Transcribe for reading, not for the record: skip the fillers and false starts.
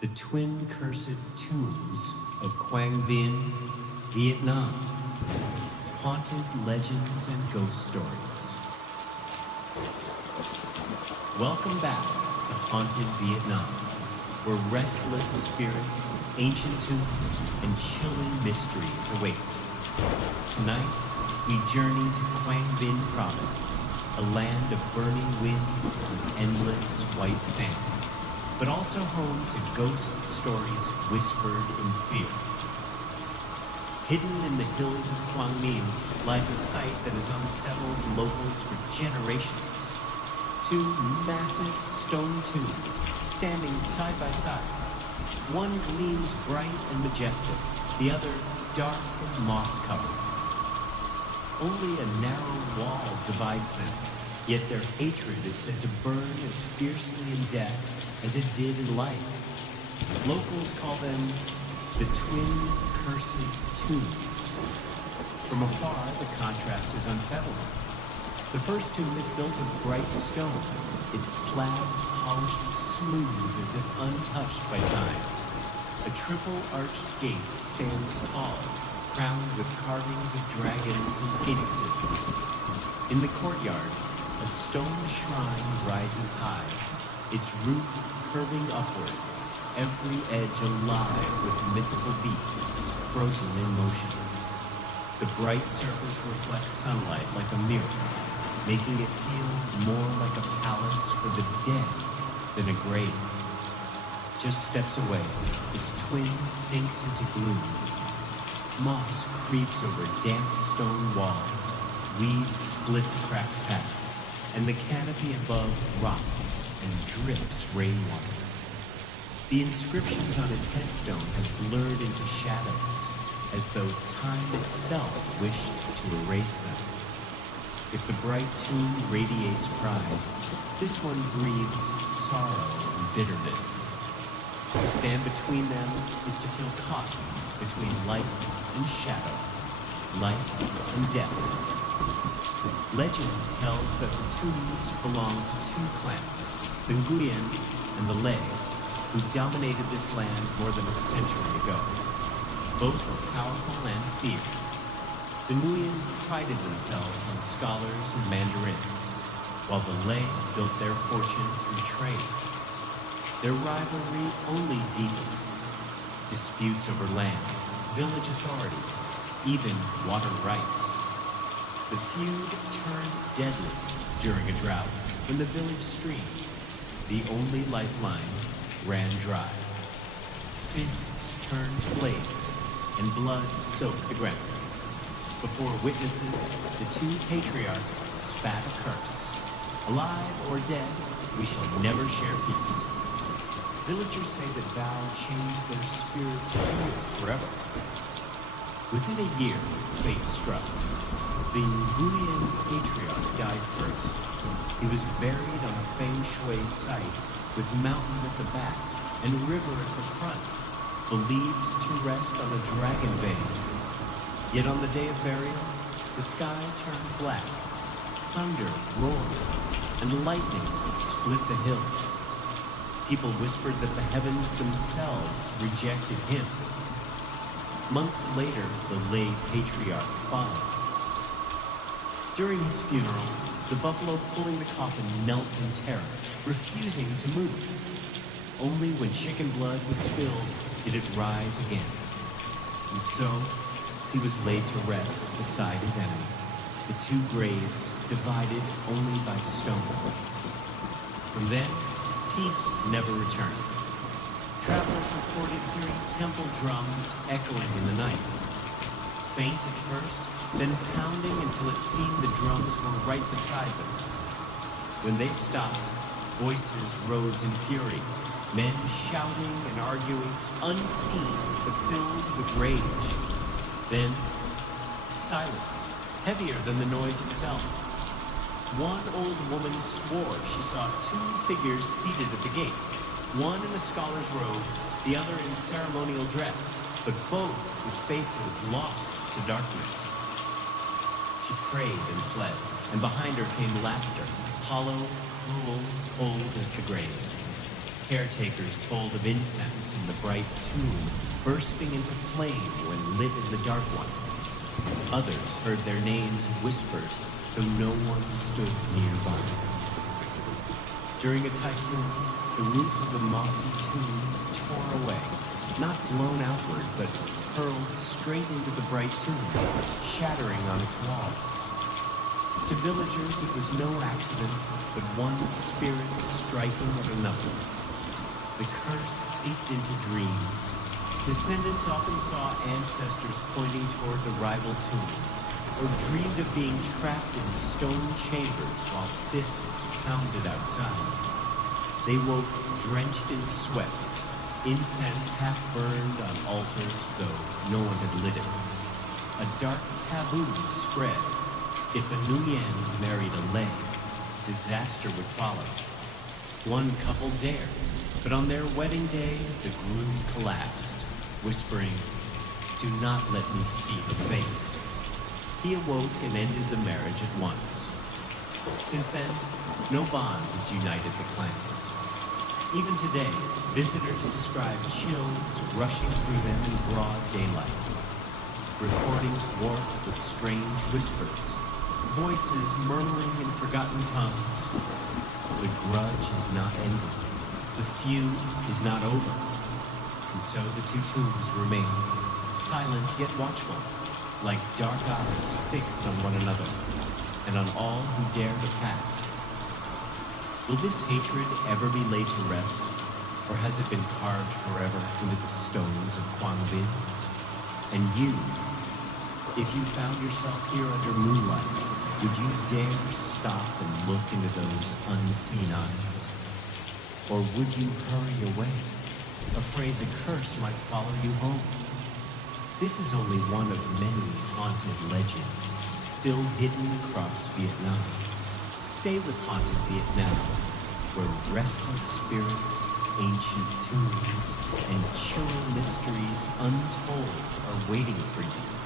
The twin cursed tombs of Quang Binh, Vietnam. Haunted legends and ghost stories. Welcome back to Haunted Vietnam, where restless spirits, ancient tombs, and chilling mysteries await. Tonight, we journey to Quang Binh province, a land of burning winds and endless white sand, but also home to ghost stories whispered in fear. Hidden in the hills of Quang Binh lies a site that has unsettled locals for generations. Two massive stone tombs standing side by side. One gleams bright and majestic, the other dark and moss-covered. Only a narrow wall divides them, yet their hatred is said to burn as fiercely in death as it did in life. Locals call them the twin cursed tombs. From afar, the contrast is unsettling. The first tomb is built of bright stone, its slabs polished smooth as if untouched by time. A triple-arched gate stands tall, crowned with carvings of dragons and phoenixes. In the courtyard, a stone shrine rises high, its roof curving upward, every edge alive with mythical beasts frozen in motion. The bright surface reflects sunlight like a mirror, making it feel more like a palace for the dead than a grave. Just steps away, its twin sinks into gloom. Moss creeps over damp stone walls, weeds split the cracked path, and the canopy above rots and drips rainwater. The inscriptions on its headstone have blurred into shadows, as though time itself wished to erase them. If the bright tomb radiates pride, this one breathes sorrow and bitterness. To stand between them is to feel caught between light and shadow, life and death. Legend tells that the tombs belong to two clans, the Nguyen and the Lê, who dominated this land more than a century ago. Both were powerful and feared. The Nguyen prided themselves on scholars and mandarins, while the Lê built their fortune through trade. Their rivalry only deepened. Disputes over land, village authority, even water rights. The feud turned deadly during a drought when the village stream, the only lifeline, ran dry. Fists turned to blades, and blood soaked the ground. Before witnesses, the two patriarchs spat a curse. Alive or dead, we shall never share peace. Villagers say that vow changed their spirits here forever. Within a year, fate struck. The Nguyen patriarch died first. He was buried on a feng shui site with mountain at the back and river at the front, believed to rest on a dragon vein. Yet on the day of burial, the sky turned black, thunder roared, and lightning split the hills. People whispered that the heavens themselves rejected him. Months later, the Lê patriarch followed. During his funeral, the buffalo pulling the coffin knelt in terror, refusing to move. Only when chicken blood was spilled did it rise again. And so, he was laid to rest beside his enemy, the two graves divided only by stone. From then, peace never returned. Travelers reported hearing temple drums echoing in the night. Faint at first, then pounding until it seemed the drums were right beside them. When they stopped, voices rose in fury, men shouting and arguing, unseen but filled with rage. Then, silence, heavier than the noise itself. One old woman swore she saw two figures seated at the gate, one in a scholar's robe, the other in ceremonial dress, but both with faces lost to darkness. She prayed and fled, and behind her came laughter, hollow, cruel, old as the grave. Caretakers told of incense in the bright tomb bursting into flame when lit in the dark one. Others heard their names whispered, though no one stood nearby. During a typhoon, the roof of the mossy tomb tore away, not blown outward, but hurled straight into the bright tomb, shattering on its walls. To villagers, it was no accident, but one spirit striking at another. The curse seeped into dreams. Descendants often saw ancestors pointing toward the rival tomb, or dreamed of being trapped in stone chambers while fists pounded outside. They woke drenched in sweat, incense half burned on altars, though no one had lit it. A dark taboo spread. If a Nuyen married a Lei, disaster would follow. One couple dared, but on their wedding day, the groom collapsed, whispering, "Do not let me see the face." He awoke and ended the marriage at once. Since then, no bond has united the clans. Even today, visitors describe chills rushing through them in broad daylight. Recordings warped with strange whispers, voices murmuring in forgotten tongues. The grudge is not ended. The feud is not over. And so the two tombs remain, silent yet watchful, like dark eyes fixed on one another, and on all who dare to pass. Will this hatred ever be laid to rest, or has it been carved forever into the stones of Quang Binh? And you, if you found yourself here under moonlight, would you dare stop and look into those unseen eyes? Or would you hurry away, afraid the curse might follow you home? This is only one of many haunted legends still hidden across Vietnam. Stay with Haunted Vietnam, where restless spirits, ancient tombs, and chilling mysteries untold are waiting for you.